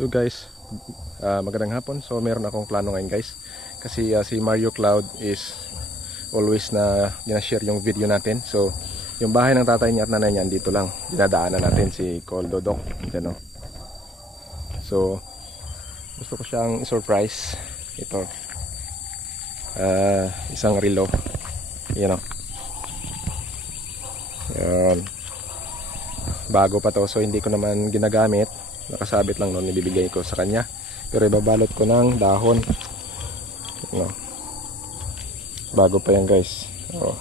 So guys, ah, magandang hapon. So meron akong plano ngayon guys. Kasi ah, si Mario Cloud is always na ginashare yung video natin. So yung bahay ng tatay niya at nanay niya dito lang. Dinadaanan natin si Col Dodok. Yan o. So gusto ko siyang surprise ito. Ah, isang relo. Yan o. Yan. Bago pa to so hindi ko naman ginagamit nakasabit lang noon ibibigay ko sa kanya. Pero ibabalot ko ng dahon. No. bago pa yan guys. Oh.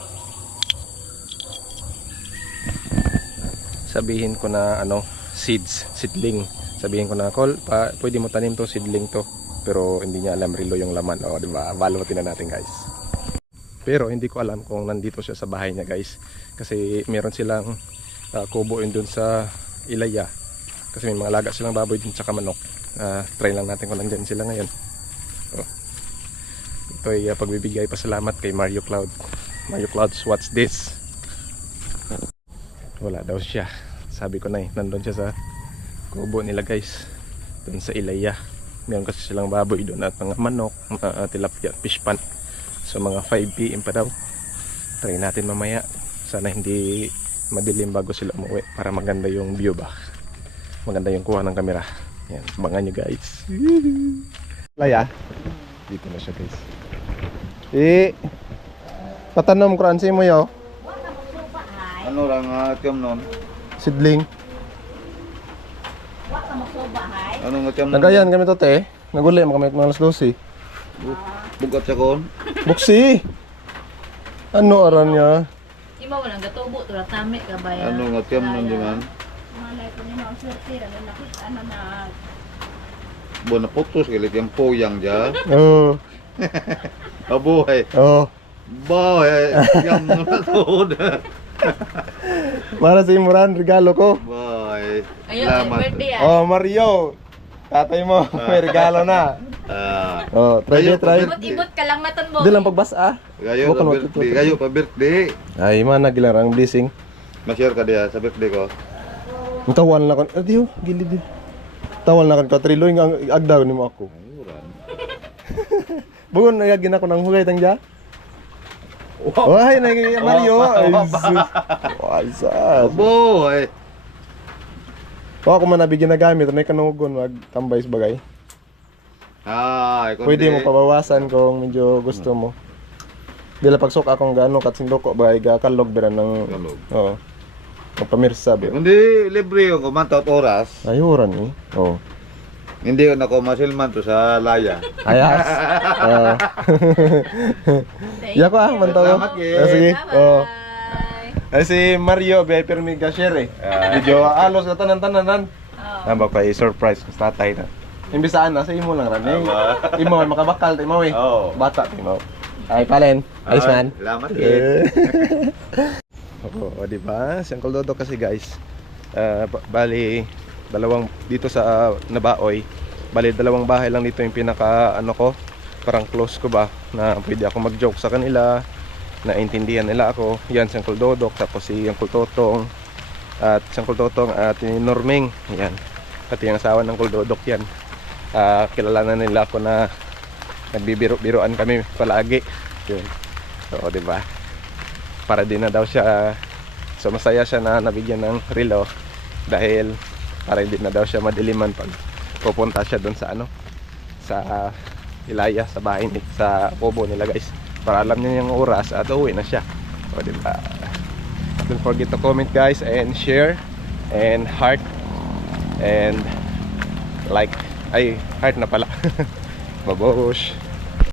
sabihin ko na ano seeds seedling. Sabihin ko na call pa, pwede mo tanim to seedling to. Pero hindi niya alam rilo yung laman. Oh, di ba? Balutin na natin guys. Pero hindi ko alam kung nandito siya sa bahay niya guys. Kasi meron silang uh, kubo yun dun sa Ilaya kasi may mga alaga silang baboy din tsaka manok. Ah, try lang natin kung nandyan sila ngayon. Oh. ito ay uh, pagbibigay pasalamat kay Mario Cloud. Mario Clouds what's this? Wala daw siya. Sabi ko na eh nandun siya sa kubo nila guys. Dun sa Ilaya. Meron kasi silang baboy doon at mga manok mga tilapia fish pan. So mga 5pm pa daw. Try natin mamaya. Sana hindi madilim bago sila umuwi para maganda yung view ba maganda yung kuha ng kamera. Yan abangan nyo guys. Laya. Dito na siya guys. Eh patanom ko ansi mo yo. Ano lang nga tiyam nun? sidling. Ano nga tiyam nun? nagayan kami to te. Naguli mo kami mga alas 12 Bugat sa kon? buksi. Ano aran niya? Ima walang gatubo to tami ka ba ya? Ano nga tiyam nun di man? Malay ko ni mga swerte na nakita na na Buwan na putos galit yung puyang dyan. oh Abuhay. oh Bahay. Yang nun na tuod. para sa imuran regalo ko Bahay. Ayun, Salamat. birthday ah. oh Mario tatay mo may regalo na Ah. oh try Ayun, it try it Ibot-ibot ka lang matan mo. Di lang pagbasa ah. Gayo Bukan pa birthday. Gayo pa birthday. Ay, mana gila ang blessing. Ma-share ka diya sa birthday ko. Tawal na kon. Adiyo, gilid din. Tawal na kon ka trilo ang agdaw nimo ako. Bugon na yagin ako ng hugay tang ja. Oh, ay na Mario. Ay, sus. Ay, sas. Abuhay. O ako man nabigyan na gamit, na kanugon wag tambay sa bagay. Ay, kundi. Pwede mo pabawasan kung medyo gusto mo. Dila pagsok akong gaano kat sindoko bagay ga kalog bira ng Kalog. Oo. Ang pamirsa ba. Kundi libre yung kumantot oras. Ayuran eh. Oo. Hindi ko na ko masilman to sa laya. Ayas. Oo. Ya ko ah, mantaw. Salamat, Kid. Ah, sige. Oh. Bye. Ay si Mario be permi gashere. Ah. Medyo alos ka tanan-tananan. Oh. Namba pa i-surprise ko sa tatay na. Imbisaan na sa imo lang ran. Eh. Imo makabakal tay mo eh. Oo. Bata tay mo. Ay palen. Ayos Ah, man. Salamat kid. Oo, oh, di ba? Si Uncle Dodo kasi guys. ah, ba- bali dalawang dito sa ah, Nabaoy. Bali dalawang bahay lang dito yung pinaka ano ko, parang close ko ba na pwede ako mag-joke sa kanila. Naintindihan nila ako. Yan si Uncle Dodok tapos si Uncle Totong at si Uncle Totong at si Norming. Yan. Pati yung asawa ng Uncle Dodok yan. Ah, kilala na nila ako na nagbibiro-biroan kami palagi. Yun. Oo, di ba? Para din na daw siya so masaya siya na nabigyan ng relo dahil para hindi na daw siya madiliman pag pupunta siya doon sa ano sa Ilaya sa bahay ni sa kubo nila guys. Para alam niya yung oras at uwi na siya. O diba don't forget to comment guys and share and heart and like. Ay heart na pala. Babush